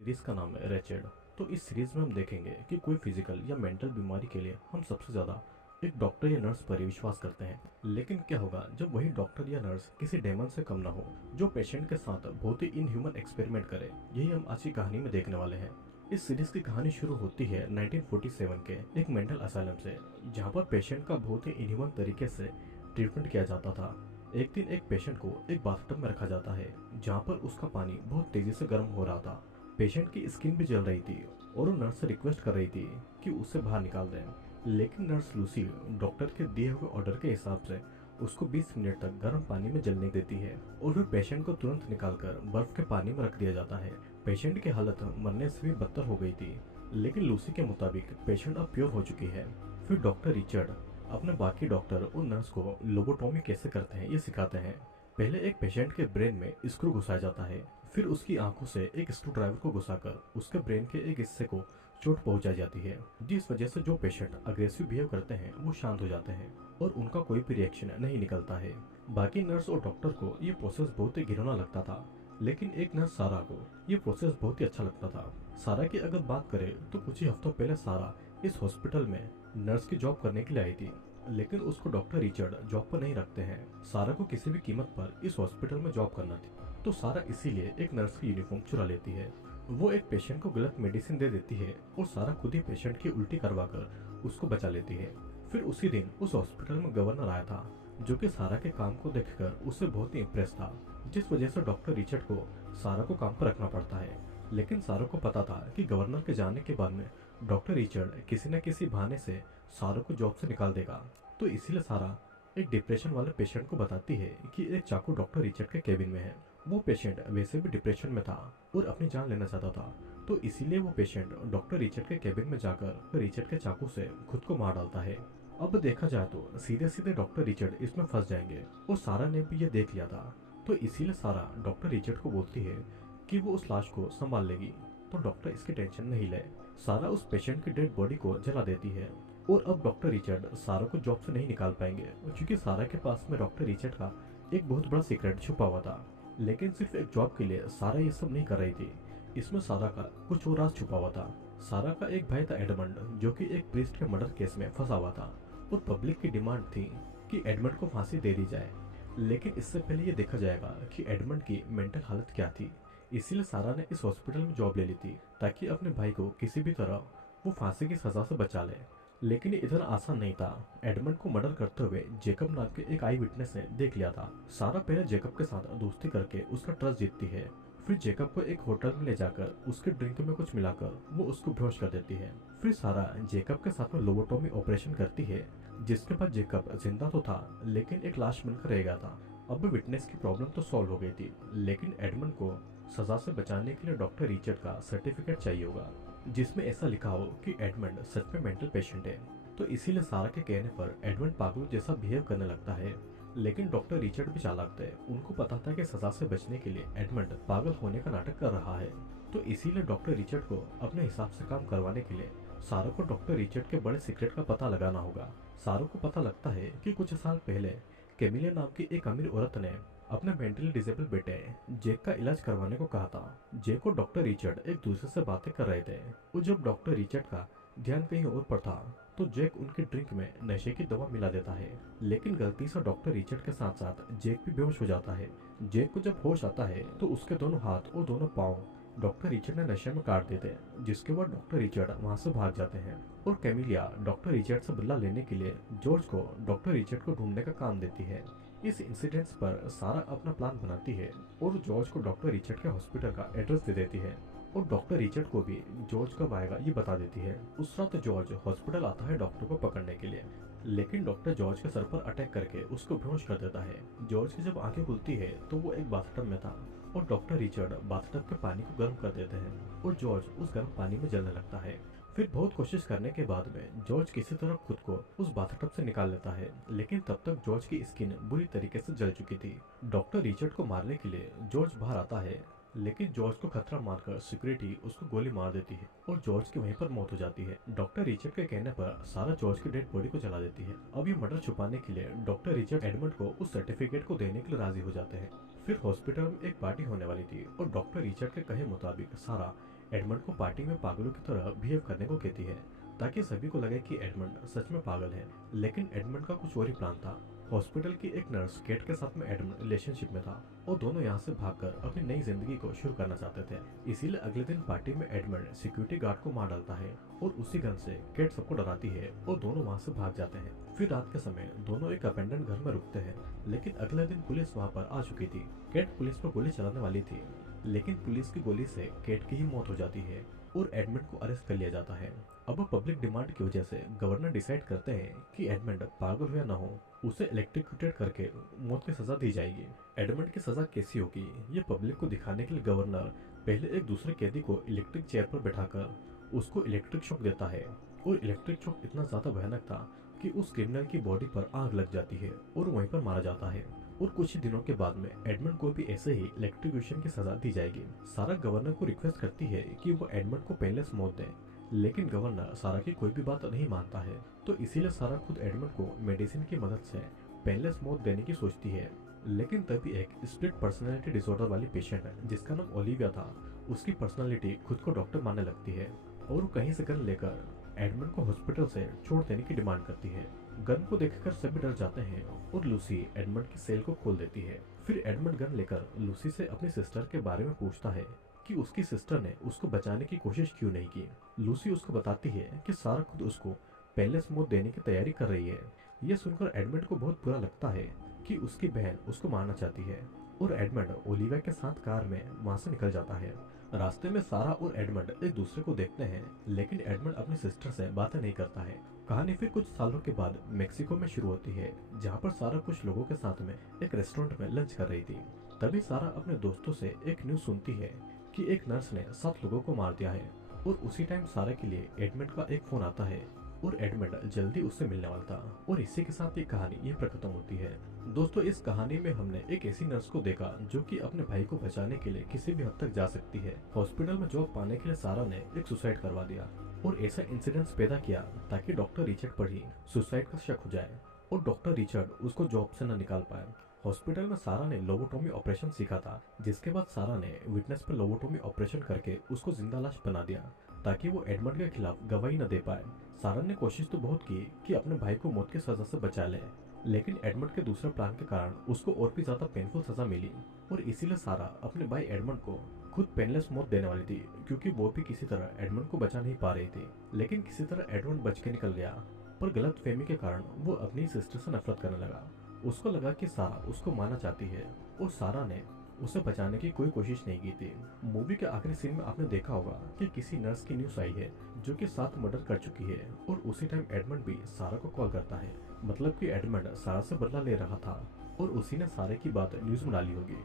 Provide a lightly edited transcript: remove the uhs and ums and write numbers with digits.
Series का नाम है रेचेड। तो इस सीरीज में हम देखेंगे कि कोई फिजिकल या मेंटल बीमारी के लिए हम सबसे ज़्यादा एक डॉक्टर या नर्स पर ही विश्वास करते हैं। लेकिन क्या होगा जब वही डॉक्टर या नर्स किसी डेमन से कम ना हो, जो पेशेंट के साथ बहुत ही इनह्यूमन एक्सपेरिमेंट करे। यही हम आज की कहानी में देखने वाले हैं। इस सीरीज की कहानी शुरू होती है 1947 के एक मेंटल असाइलम से, जहाँ पर पेशेंट का बहुत ही इनह्यूमन तरीके से ट्रीटमेंट किया जाता था। एक दिन एक पेशेंट को एक बाथटब में रखा जाता है, जहाँ पर उसका पानी बहुत तेजी से गर्म हो रहा था। पेशेंट की स्किन भी जल रही थी और वो नर्स से रिक्वेस्ट कर रही थी कि उसे बाहर निकाल दें। लेकिन नर्स लूसी डॉक्टर के दिए हुए ऑर्डर के हिसाब से उसको 20 मिनट तक गर्म पानी में जलने देती है और फिर पेशेंट को तुरंत निकालकर बर्फ के पानी में रख दिया जाता है। पेशेंट की हालत मरने से भी बदतर हो गई थी, लेकिन लूसी के मुताबिक पेशेंट अब प्योर हो चुकी है। फिर डॉक्टर रिचर्ड अपने बाकी डॉक्टर और नर्स को लोबोटॉमी कैसे करते हैं ये सिखाते हैं। पहले एक पेशेंट के ब्रेन में स्क्रू घुसाया जाता है, फिर उसकी आंखों से एक स्क्रू ड्राइवर को घुसाकर उसके ब्रेन के एक हिस्से को चोट पहुंचाई जाती है, जिस वजह से जो पेशेंट अग्रेसिव बिहेव करते हैं वो शांत हो जाते हैं और उनका कोई भी रिएक्शन नहीं निकलता है। बाकी नर्स और डॉक्टर को ये प्रोसेस बहुत ही घिनौना लगता था, लेकिन एक नर्स सारा को ये प्रोसेस बहुत ही अच्छा लगता था। सारा की अगर बात करें तो कुछ ही हफ्तों पहले सारा इस हॉस्पिटल में नर्स की जॉब करने के लिए आई थी, लेकिन उसको डॉक्टर रिचर्ड जॉब पर नहीं रखते हैं। सारा को किसी भी कीमत पर इस हॉस्पिटल में जॉब करना थी, तो सारा इसीलिए एक नर्स की यूनिफॉर्म चुरा लेती है। वो एक पेशेंट को गलत मेडिसिन दे देती है और सारा खुद ही पेशेंट की उल्टी करवाकर उसको बचा लेती है। फिर उसी दिन उस हॉस्पिटल में गवर्नर आया था, जो कि सारा के काम को देखकर उससे बहुत ही इम्प्रेस था, जिस वजह से डॉक्टर रिचर्ड को सारा को काम पर रखना पड़ता है। लेकिन सारा को पता था कि गवर्नर के जाने के बाद में डॉक्टर रिचर्ड किसी न किसी बहाने से सारा को जॉब से निकाल देगा। तो इसीलिए सारा एक डिप्रेशन वाले पेशेंट को बताती है कि एक चाकू डॉक्टर रिचर्ड के केबिन में है। वो पेशेंट वैसे भी डिप्रेशन में था और अपनी जान लेना चाहता था, तो इसीलिए वो पेशेंट डॉक्टर रिचर्ड के केबिन में जाकर रिचर्ड के चाकू से खुद को मार डालता है। अब देखा जाए तो सीधे सीधे डॉक्टर रिचर्ड इसमें फंस जाएंगे और सारा ने भी ये देख लिया था, तो इसीलिए सारा डॉक्टर रिचर्ड को बोलती है कि वो उस लाश को संभाल लेगी, तो डॉक्टर इसकी टेंशन नहीं ले। सारा उस पेशेंट की डेड बॉडी को जला देती है और अब डॉक्टर रिचर्ड सारा को जॉब से नहीं निकाल पाएंगे, क्योंकि सारा के पास में डॉक्टर रिचर्ड का एक बहुत बड़ा सीक्रेट छुपा हुआ था। लेकिन सिर्फ एक जॉब के लिए सारा ये सब नहीं कर रही थी, इसमें सारा का कुछ और राज छुपा हुआ था। सारा का एक भाई था एडमंड, जो कि एक प्रीस्ट के मर्डर केस में फंसा हुआ था और पब्लिक की डिमांड थी कि एडमंड को फांसी दे दी जाए। लेकिन इससे पहले ये देखा जाएगा कि एडमंड की मेंटल हालत क्या थी। इसीलिए सारा ने इस हॉस्पिटल में जॉब ले ली थी, ताकि अपने भाई को किसी भी तरह वो फांसी की सजा से बचा ले। लेकिन ये इतना आसान नहीं था। एडमंड को मर्डर करते हुए जेकब नाम के एक आई विटनेस ने देख लिया था। सारा पहले जेकब के साथ दोस्ती करके उसका ट्रस्ट जीतती है, फिर जेकब को एक होटल में ले जाकर उसके ड्रिंक में कुछ मिलाकर वो उसको बेहोश कर देती है। फिर सारा जेकब के साथ में लोबोटॉमी ऑपरेशन करती है, जिसके बाद जेकब जिंदा तो था लेकिन एक लाश बनकर रह गया था। अब विटनेस की प्रॉब्लम तो सॉल्व हो गई थी, लेकिन एडमंड को सजा से बचाने के लिए डॉक्टर रिचर्ड का सर्टिफिकेट चाहिए होगा, जिसमें ऐसा लिखा हो कि एडमंड सच में मेंटल पेशेंट है। तो इसीलिए सारा के कहने पर एडमंड पागल जैसा बिहेव करने लगता है। लेकिन डॉक्टर रिचर्ड भी चालाक थे, उनको पता था कि सजा से बचने के लिए एडमंड पागल होने का नाटक कर रहा है। तो इसीलिए डॉक्टर रिचर्ड को अपने हिसाब से काम करवाने के लिए सारा को डॉक्टर रिचर्ड के बड़े सीक्रेट का पता लगाना होगा। सारा को पता लगता है कि कुछ साल पहले कैमिलिया नाम की एक अमीर औरत ने अपने मेंटली डिसेबल बेटे जेक का इलाज करवाने को कहा था। जेक और डॉक्टर रिचर्ड एक दूसरे से बातें कर रहे थे और जब डॉक्टर रिचर्ड का ध्यान कहीं और पर था, तो जेक उनकी ड्रिंक में नशे की दवा मिला देता है। लेकिन गलती से डॉक्टर रिचर्ड के साथ साथ जेक भी बेहोश हो जाता है। जेक को जब होश आता है तो उसके दोनों हाथ और दोनों पाँव डॉक्टर रिचर्ड ने नशे में काट देते हैं, जिसके बाद डॉक्टर रिचर्ड वहां से भाग जाते हैं और कैमिलिया डॉक्टर रिचर्ड से बदला लेने के लिए जॉर्ज को डॉक्टर रिचर्ड को ढूंढने का काम देती है। इस इंसिडेंट्स पर सारा अपना प्लान बनाती है और जॉर्ज को डॉक्टर रिचर्ड के हॉस्पिटल का एड्रेस दे देती है और डॉक्टर रिचर्ड को भी जॉर्ज कब आएगा ये बता देती है। उस रात जॉर्ज हॉस्पिटल आता है डॉक्टर को पकड़ने के लिए, लेकिन डॉक्टर जॉर्ज के सर पर अटैक करके उसको बेहोश कर देता है। जॉर्ज की जब आंखें खुलती है तो वो एक बाथटब में था और डॉक्टर रिचर्ड बाथटब के पानी को गर्म कर देते हैं और जॉर्ज उस गर्म पानी में जलने लगता है। फिर बहुत कोशिश करने के बाद में जॉर्ज किसी तरह खुद को उस बाथटब से निकाल लेता है, लेकिन तब तक जॉर्ज की स्किन बुरी तरीके से जल चुकी थी। डॉक्टर रिचर्ड को मारने के लिए जॉर्ज बाहर आता है, लेकिन जॉर्ज को खतरा मानकर सिक्योरिटी उसको गोली मार देती है और जॉर्ज की वहीं पर मौत हो जाती है। डॉक्टर रिचर्ड के कहने पर सारा जॉर्ज की डेड बॉडी को जला देती है। अब ये मर्डर छुपाने के लिए डॉक्टर रिचर्ड एडमंड को उस सर्टिफिकेट को देने के लिए राजी हो जाते हैं। फिर हॉस्पिटल में एक पार्टी होने वाली थी और डॉक्टर रिचर्ड के कहे मुताबिक सारा एडमंड को पार्टी में पागलों की तरह बिहेव करने को कहती है ताकि सभी को लगे कि एडमंड सच में पागल है। लेकिन एडमंड का कुछ और ही प्लान था। हॉस्पिटल की एक नर्स केट के साथ में एडमंड रिलेशनशिप में था और दोनों यहाँ से भागकर अपनी नई जिंदगी को शुरू करना चाहते थे। इसीलिए अगले दिन पार्टी में एडमंड सिक्योरिटी गार्ड को मार डालता है और उसी गन से केट सबको डराती है और दोनों वहाँ से भाग जाते हैं। फिर रात के समय दोनों एक अपेंडेंट घर में रुकते हैं, लेकिन अगले दिन पुलिस वहाँ पर आ चुकी थी। केट पुलिस पर गोली चलाने वाली थी, लेकिन पुलिस की गोली से केट की ही मौत हो जाती है और एडमंड को अरेस्ट कर लिया जाता है। अब पब्लिक डिमांड की वजह से गवर्नर डिसाइड करते हैं कि एडमंड पागल हो या ना हो, उसे इलेक्ट्रोक्यूटेड करके मौत की सजा दी जाएगी। एडमंड की सजा कैसी होगी ये पब्लिक को दिखाने के लिए गवर्नर पहले एक दूसरे कैदी को इलेक्ट्रिक चेयर पर बैठाकर उसको इलेक्ट्रिक शॉक देता है और इलेक्ट्रिक शॉक इतना ज्यादा भयानक था कि उस क्रिमिनल की बॉडी पर आग लग जाती है और वहीं पर मारा जाता है। और कुछ ही दिनों के बाद में एडमंड को भी ऐसे ही इलेक्ट्रोक्यूशन की सजा दी जाएगी। सारा गवर्नर को रिक्वेस्ट करती है कि वो एडमंड को पेनलेस मौत दें, लेकिन गवर्नर सारा की कोई भी बात नहीं मानता है। तो इसीलिए सारा खुद एडमंड को मेडिसिन की मदद से पेनलेस मौत देने की सोचती है। लेकिन तभी एक स्प्लिट पर्सनैलिटी डिसऑर्डर वाली पेशेंट जिसका नाम ओलिविया था, उसकी पर्सनैलिटी खुद को डॉक्टर मानने लगती है और वो कहीं से गन लेकर एडमंड को हॉस्पिटल से छोड़ देने की डिमांड करती है। गन को देखकर सभी डर जाते हैं और लूसी एडमंड की सेल को खोल देती है। फिर एडमंड गन लेकर लूसी से अपनी सिस्टर के बारे में पूछता है कि उसकी सिस्टर ने उसको बचाने की कोशिश क्यों नहीं की। लूसी उसको बताती है कि सारा खुद उसको पेनलेस मौत देने की तैयारी कर रही है। यह सुनकर एडमंड को बहुत बुरा लगता है कि उसकी बहन उसको मारना चाहती है और एडमंड ओलिविया के साथ कार में वहां से निकल जाता है। रास्ते में सारा और एडमंड एक दूसरे को देखते हैं, लेकिन एडमंड अपनी सिस्टर से बातें नहीं करता है। कहानी फिर कुछ सालों के बाद मेक्सिको में शुरू होती है, जहाँ पर सारा कुछ लोगों के साथ में एक रेस्टोरेंट में लंच कर रही थी। तभी सारा अपने दोस्तों से एक न्यूज सुनती है कि एक नर्स ने 7 लोगों को मार दिया है और उसी टाइम सारा के लिए एडमंड का एक फोन आता है और एडमंड जल्दी उससे मिलने वाला था। और इसी के साथ ये कहानी ये पर खत्म होती है। दोस्तों, इस कहानी में हमने एक ऐसी नर्स को देखा जो कि अपने भाई को बचाने के लिए किसी भी हद तक जा सकती है। हॉस्पिटल में जॉब पाने के लिए सारा ने एक सुसाइड करवा दिया और ऐसा इंसिडेंट्स पैदा किया ताकि डॉक्टर रिचर्ड पर ही सुसाइड का शक हो जाए और डॉक्टर रिचर्ड उसको जॉब से न निकाल पाए। हॉस्पिटल में सारा ने लोबोटोमी ऑपरेशन सीखा था, जिसके बाद सारा ने विटनेस पर लोबोटोमी ऑपरेशन करके उसको जिंदा लाश बना दिया ताकि वो एडमंड के खिलाफ गवाही न दे पाए। सारा ने कोशिश तो बहुत की कि अपने भाई को मौत की सजा से बचा ले, लेकिन एडमंड के दूसरे प्लान के कारण उसको और भी ज्यादा पेनफुल सजा मिली और इसीलिए सारा अपने भाई एडमंड को खुद पेनलेस मौत देने वाली थी, क्योंकि वो भी किसी तरह एडमंड को बचा नहीं पा रही थी। लेकिन किसी तरह एडमंड बच के निकल गया, पर गलत फहमी के कारण वो अपनी सिस्टर से नफरत करने लगा। उसको लगा कि सारा उसको मारना चाहती है और सारा ने उसे बचाने की कोई कोशिश नहीं की थी। मूवी के आखिरी सीन में आपने देखा होगा कि किसी नर्स की न्यूज आई है जो कि 7 मर्डर कर चुकी है और उसी टाइम एडमंड भी सारा को कॉल करता है। मतलब कि एडमंड सारा से बदला ले रहा था और उसी ने सारे की बात न्यूज में डाली होगी।